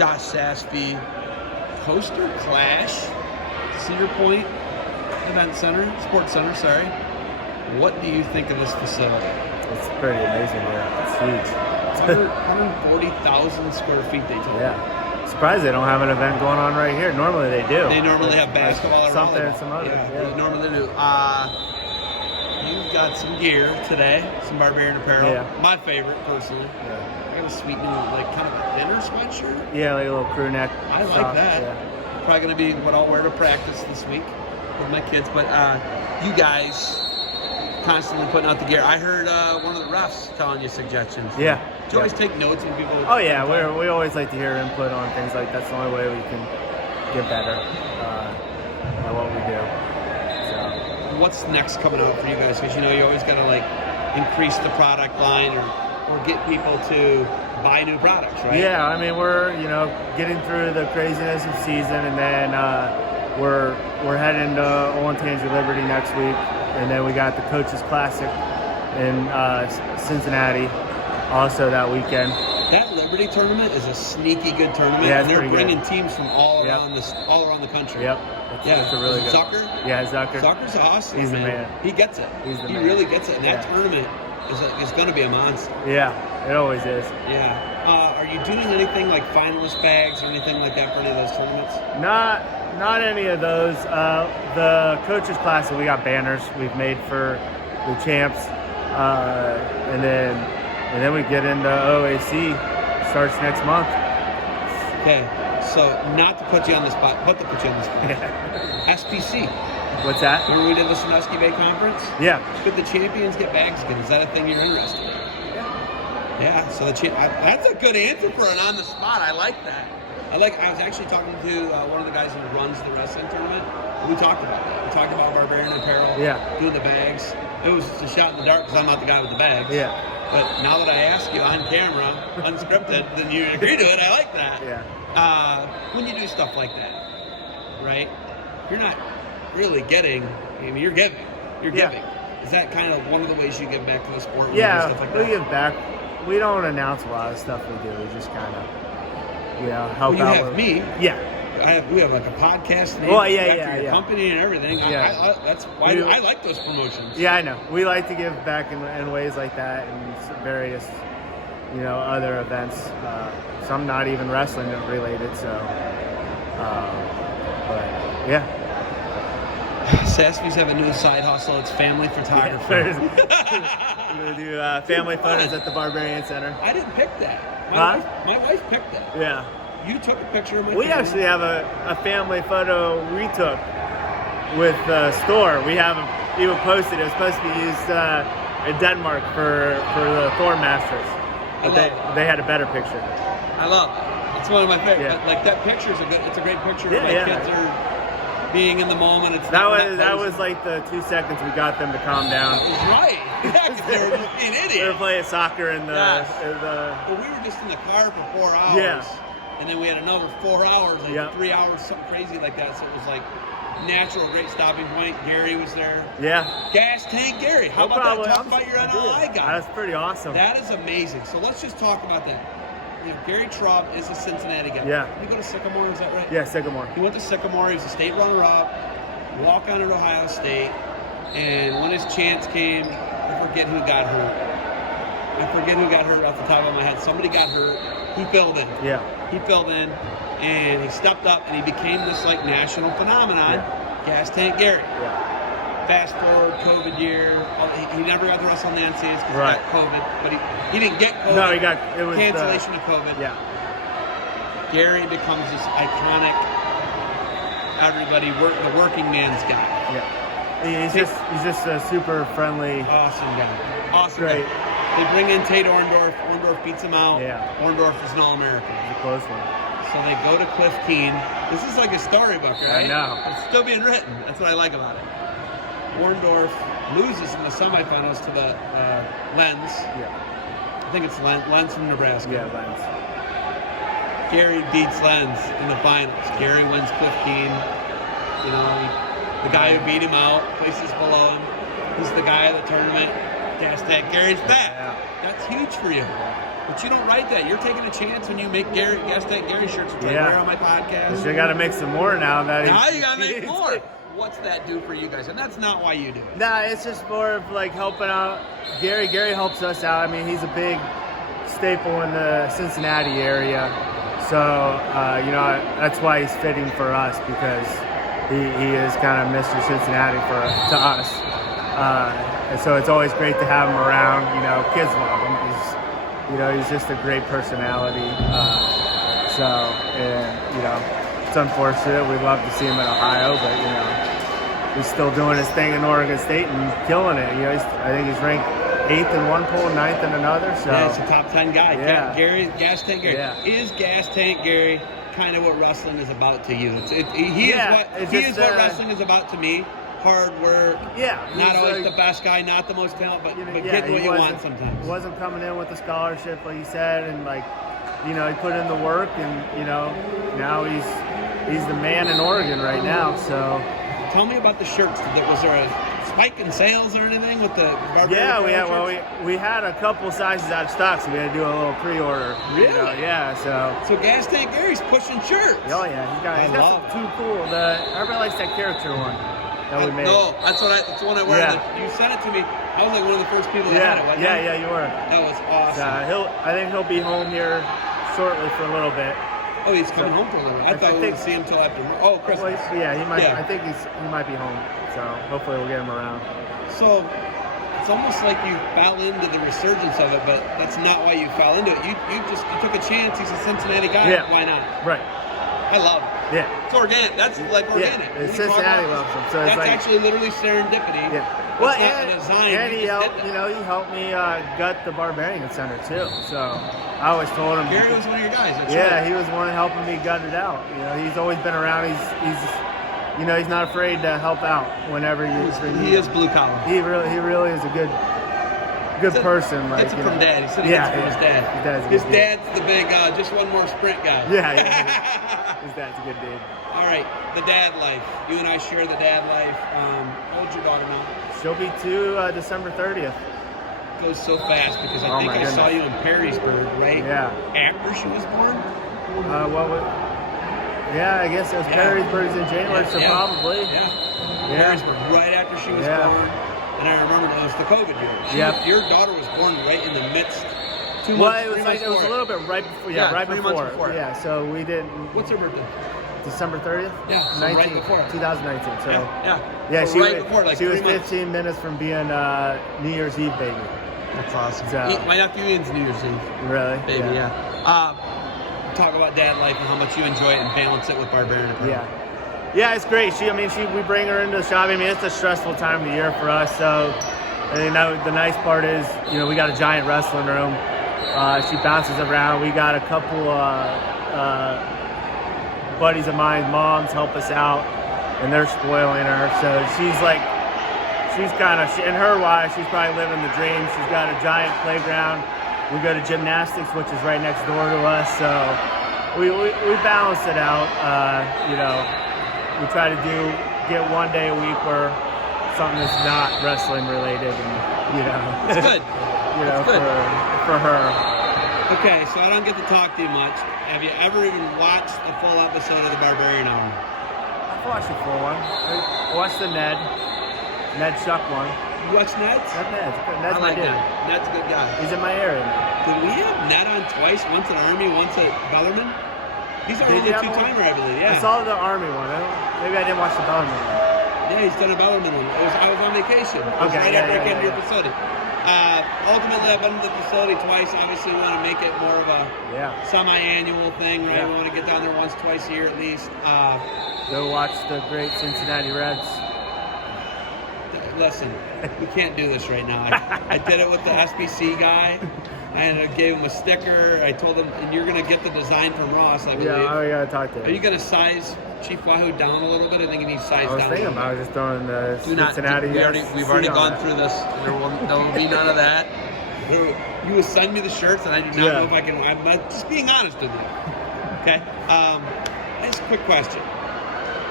Josh Sasfy, Coaster Clash, Cedar Point Sports Center, sorry. What do you think of this facility? It's pretty amazing, yeah. It's huge. 140,000 square feet, they told me. Yeah. Surprised they don't have an event going on right here. Normally they do. They normally have basketball or something volleyball. and some other. Yeah, Yeah. they normally do. You've got some gear today, some Barbarian apparel. Yeah. My favorite, personally. Yeah. I got a sweet new, like, kind of a thinner sweatshirt. Yeah, like a little crew neck. I like stuff. that. Yeah. Probably going to be what I'll wear to practice this week with my kids. But you guys constantly putting out the gear. I heard one of the refs telling you suggestions. Yeah. Do you always take notes when people... Oh, yeah. We always like to hear input on things like that's the only way we can get better at what we do. So. What's next coming up for you guys? Because, you always got to, like, increase the product line or get people to buy new products, right? Yeah, I mean, we're, getting through the craziness of season, and then we're heading to Olentangy Liberty next week, and then we got the Coaches Classic in Cincinnati also that weekend. That Liberty tournament is a sneaky good tournament, yeah, and they're bringing good. Teams from all around the country. Yep. It's a really good. Zucker? Yeah, Zucker. Zucker's awesome. He's the man. He gets it. He's the he man. really gets it, and that tournament is going to be a monster. Yeah, it always is. Yeah. Are you doing anything like finalist bags or anything like that for any of those tournaments? Not any of those. The Coaches Classic, we got banners we've made for the champs, and then we get into OAC. Starts next month. Okay, so not to put you on the spot, but to put you on the spot. SPC. What's that? Remember we did the Sandusky Bay Conference? Yeah. Could the champions get bags again? Is that a thing you're interested in? Yeah, so that's a good answer for an on the spot. I like that. I was actually talking to one of the guys who runs the wrestling tournament. We talked about that. We talked about Barbarian apparel, doing the bags. It was just a shot in the dark because I'm not the guy with the bags. Yeah. But now that I ask you on camera, unscripted, then you agree to it. I like that. Yeah. When you do stuff like that, right? You're not really getting. I mean, you're giving. You're giving. Is that kind of one of the ways you give back to the sport? When you do stuff like that? We give back. We don't announce a lot of stuff we do. We just kind of, help you out. Have me. Yeah. We have like a podcast name. Your company and everything. Yeah. That's why I like those promotions. Yeah, I know. We like to give back in ways like that and various, other events. Some not even wrestling related. So, but yeah. Sasfy's have a new side hustle. It's family photography. We're gonna do family photos at the Barbarian Center. I didn't pick that. My wife picked that. Yeah. You took a picture of my We actually have a family photo we took with the store. We haven't even posted. It was supposed to be used in Denmark for the Thor Masters. But they had a better picture. I love it. It's one of my favorites. Yeah. Like that picture it's a great picture. Yeah, my kids are being in the moment. That was like the 2 seconds we got them to calm down. That was right. Yeah, 'cause they were being idiots. They were playing soccer in the. But we were just in the car for 4 hours. Yeah. And then we had another 4 hours, 3 hours, something crazy like that. So it was like natural, great stopping point. Gary was there. Yeah. Gas Tank Gary. How about that? Talk about your NLI guy. That's pretty awesome. That is amazing. So let's just talk about that. Gary Traub is a Cincinnati guy. Yeah. Did he go to Sycamore? Is that right? Yeah, Sycamore. He went to Sycamore. He was a state runner-up. Walk on at Ohio State. And when his chance came, I forget who got hurt. Off the top of my head. Somebody got hurt. He filled in. Yeah. He filled in, and he stepped up, and he became this like national phenomenon. Yeah. Gas Tank Gary. Yeah. Fast forward, COVID year. He never got to wrestle on the NCAAs because he got COVID, but he didn't get COVID. No, it was cancellation of COVID. Yeah. Gary becomes this iconic, the working man's guy. Yeah. He's just a super friendly, awesome guy. Awesome. Great. Guy. They bring in Tate Orndorff. Orndorff beats him out. Yeah. Orndorff is an All-American. It's a close one. So they go to Cliff Keen. This is like a storybook, right? I know. It's still being written. That's what I like about it. Orndorff loses in the semifinals to the Lens. Yeah. I think it's Lens from Nebraska. Yeah, Lens. Gary beats Lens in the finals. Gary wins Cliff Keen. The guy who beat him out, places below him. He's the guy of the tournament. Gas Tank Gary's back. Yeah. That's huge for you. But you don't write that. You're taking a chance when you make Gas Tank Gary shirts, which I wear on my podcast. You got to make some more now. Now you got to make more. What's that do for you guys? And that's not why you do it. Nah, it's just more of like helping out. Gary helps us out. I mean, he's a big staple in the Cincinnati area. So, that's why he's fitting for us, because he is kind of Mr. Cincinnati to us. And so it's always great to have him around. Kids love him. He's just a great personality. It's unfortunate. We'd love to see him in Ohio, but, he's still doing his thing in Oregon State and killing it. I think he's ranked 8th in one poll, 9th in another. So yeah, he's a top 10 guy. Yeah. Gas Tank Gary. Yeah. Is Gas Tank Gary kind of what wrestling is about to you? He is what wrestling is about to me. Hard work. Yeah. Not always the best guy, not the most talented, but getting what you want sometimes. Wasn't coming in with the scholarship, like you said, and he put in the work, and now he's the man in Oregon right now. So tell me about the shirts. Was there a spike in sales or anything with the Barbarian? Yeah, we had a couple sizes out of stock, so we had to do a little pre-order. Really? Yeah. So Gas Tank Gary's pushing shirts. Oh yeah, he's got some too cool. Everybody likes that character one that we made. No, that's the one I wear. Yeah. You sent it to me. I was like one of the first people that had it. Wasn't Yeah, you were. That was awesome. I think he'll be home here shortly for a little bit. Oh, he's coming home for a little bit. I thought we would see him till after. Oh, Christmas. Well, he might. Yeah. I think he might be home. So hopefully we'll get him around. So it's almost like you fell into the resurgence of it, but that's not why you fell into it. You took a chance. He's a Cincinnati guy. Yeah. Why not? Right. I love it. Yeah. It's organic. That's like organic. Yeah. Cincinnati loves him. So that's actually literally serendipity. Yeah. Well, and he helped. He helped me gut the Barbarian Center too. So I always told him. Gary was one of your guys. He was one helping me gut it out. He's always been around. He's not afraid to help out whenever he is blue collar. He really is a good person. That's from Dad. He said he gets it from his dad. His dad's the big just one more sprint guy. Yeah. His dad's a good dude. All right, the dad life. You and I share the dad life. How old's your daughter now? She'll be 2 December 30th. It goes so fast because I think I saw you in Perrysburg, right? Yeah. After she was born? I guess it was Perrysburg's in January, so probably. Yeah. Perrysburg, right after she was born. And I remember that was the COVID year. Your daughter was born right in the midst. It was a little bit right before. Yeah, right 3 months before. Yeah, so we didn't. What's her birthday? December 30th? Yeah, so right before. 2019. So Yeah, she was 15 minutes from being New Year's Eve baby. That's awesome. So, my nephew Ian's New Year's Eve. Really? Baby, yeah. Talk about dad life and how much you enjoy it and balance it with Barbarian. Yeah, it's great. We bring her into the shop. I mean, it's a stressful time of the year for us. So, the nice part is, we got a giant wrestling room. She bounces around. We got a couple buddies of mine, moms, help us out, and they're spoiling her. So she's in her life, she's probably living the dream. She's got a giant playground. We go to gymnastics, which is right next door to us. So we balance it out. We try to get one day a week where something that's not wrestling related, and it's good. For her. Okay, so I don't get to talk to you much. Have you ever even watched a full episode of the Barbarian Hour? I've watched a full one. I watched the Ned Shuck one. You watched Ned's? Ned's my dude. Ned's a good guy. He's in my area now. Did we have Ned on twice? Once at Army, once at Bellarmine? He's our only two-timer, I believe. Yeah. I saw the Army one. Maybe I didn't watch the Bellarmine one. Yeah, he's done a Bellarmine one. I was on vacation. It was right after I came to your facility. Ultimately, I've been to the facility twice. Obviously, we want to make it more of a semi-annual thing, right? We want to get down there once, twice a year at least. Go watch the great Cincinnati Reds. Listen, we can't do this right now. I did it with the SBC guy. I gave him a sticker. I told him, and you're going to get the design from Ross, I believe. Yeah, I got to talk to him. Are you going to size Chief Wahoo down a little bit? I think he needs size down. I was thinking about just throwing the Cincinnati. We've already gone through this. There will be none of that. You will send me the shirts, and I do not know if I can. I'm just being honest with you. Okay? Just a quick question.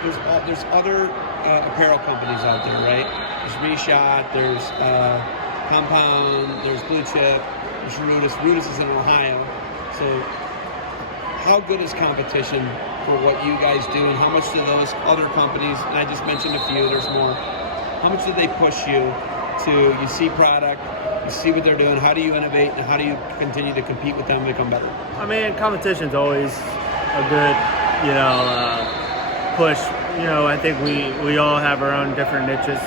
There's other apparel companies out there, right? There's Reshot, there's Compound, there's Blue Chip. It's Rudis. Rudis is in Ohio. So how good is competition for what you guys do, and how much do those other companies, and I just mentioned a few, there's more, how much do they push you to, you see product, you see what they're doing, how do you innovate, and how do you continue to compete with them and become better? I mean, competition's always a good, push. I think we all have our own different niches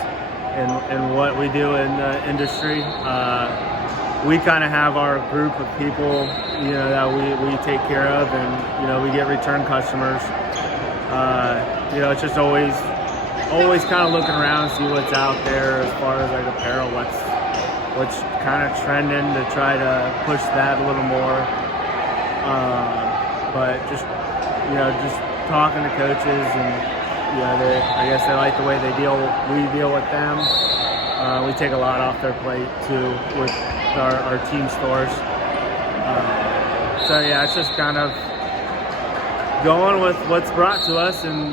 in what we do in the industry. We kind of have our group of people, that we take care of, and we get return customers. It's just always kind of looking around, see what's out there as far as like apparel, what's kind of trending to try to push that a little more. But just talking to coaches, and I guess they like the way we deal with them. We take a lot off their plate too with our team stores. So yeah, it's just kind of going with what's brought to us, and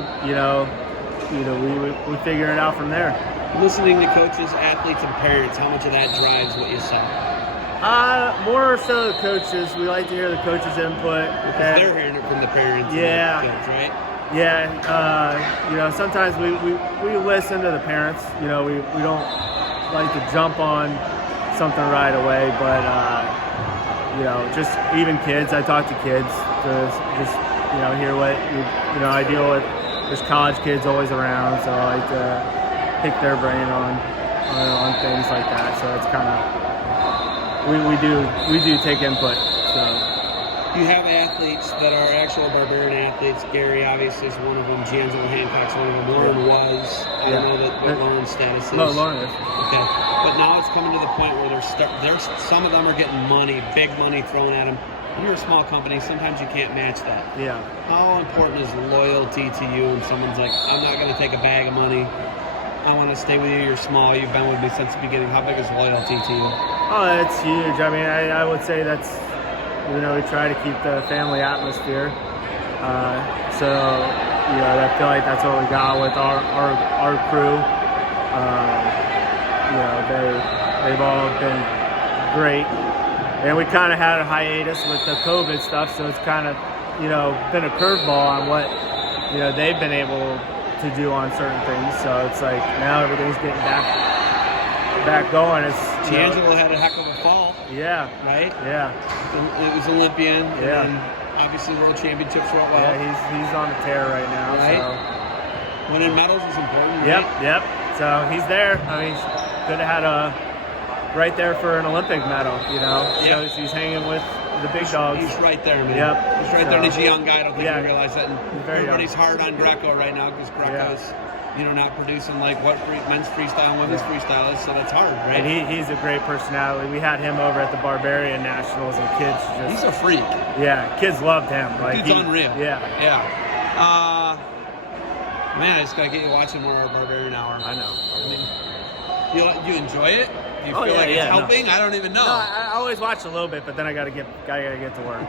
we figure it out from there. Listening to coaches, athletes, and parents, how much of that drives what you sell? More so the coaches. We like to hear the coaches' input. Because they're hearing it from the parents. Yeah. And the kids, right? Yeah. Sometimes we listen to the parents. We don't like to jump on something right away, but just even kids. I talk to kids to just hear what I deal with. There's college kids always around, so I like to pick their brain on things like that. So it's kind of we do take input. So you have athletes that are actual Barbarian athletes. Gary obviously is one of them. D'Angelo Hancock's one of them. Lauren was. I don't know what Lauren's status is. No, Lauren is. Okay, but now it's coming to the point where there's some of them are getting money, big money thrown at them. When you're a small company, sometimes you can't match that. Yeah. How important is loyalty to you when someone's like, I'm not going to take a bag of money. I want to stay with you. You're small. You've been with me since the beginning. How big is loyalty to you? Oh, it's huge. I mean, I would say that's, we try to keep the family atmosphere. So, I feel like that's what we got with our crew. They've all been great. And we kind of had a hiatus with the COVID stuff, so it's kind of, been a curveball on what, they've been able to do on certain things. So it's like now everything's getting back going. D'Angelo had a heck of a fall. Yeah. Right? Yeah. It was Olympian. Yeah. And obviously World Championships went well. Yeah, he's on a tear right now. Right? So. Winning medals is important. Yep, right? yep. So he's there. I mean, could have had right there for an Olympic medal, Yeah. So he's hanging with the big dogs. He's right there, man. Yep. He's right there, and he's a young guy. I don't think you Yeah. realize that. And everybody's hard on Greco right now because Greco's, not producing like what men's freestyle and women's freestyle is, so that's hard, right? And he's a great personality. We had him over at the Barbarian Nationals, and kids just... He's a freak. Yeah, kids loved him. Dude's unreal. Yeah. Yeah. Man, I just got to get you watching more of our Barbarian Hour. I know. You enjoy it? Do you feel yeah, like it's yeah, helping? I don't even know. No, I always watch a little bit, but then I gotta get to work.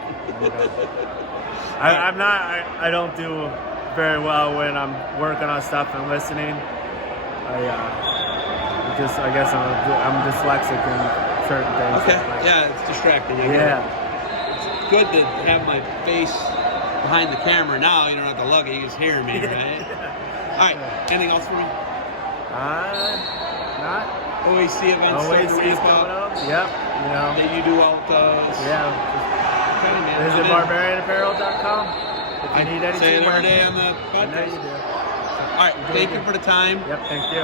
I don't do very well when I'm working on stuff and listening. I guess I'm dyslexic in certain things. Okay. Yeah, it's distracting. It's good to have my face behind the camera now. You don't have to lug it. You just hear me, right? All right. Anything else for me? Not. OAC events. OAC's coming up. Yep. That you do all those. Yeah. Okay, man. Visit barbarianapparel.com if you need anything. Say it every day on the I podcast. know you do. All right. Thank you for the time. Yep. Thank you.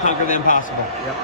Conquer the impossible. Yep.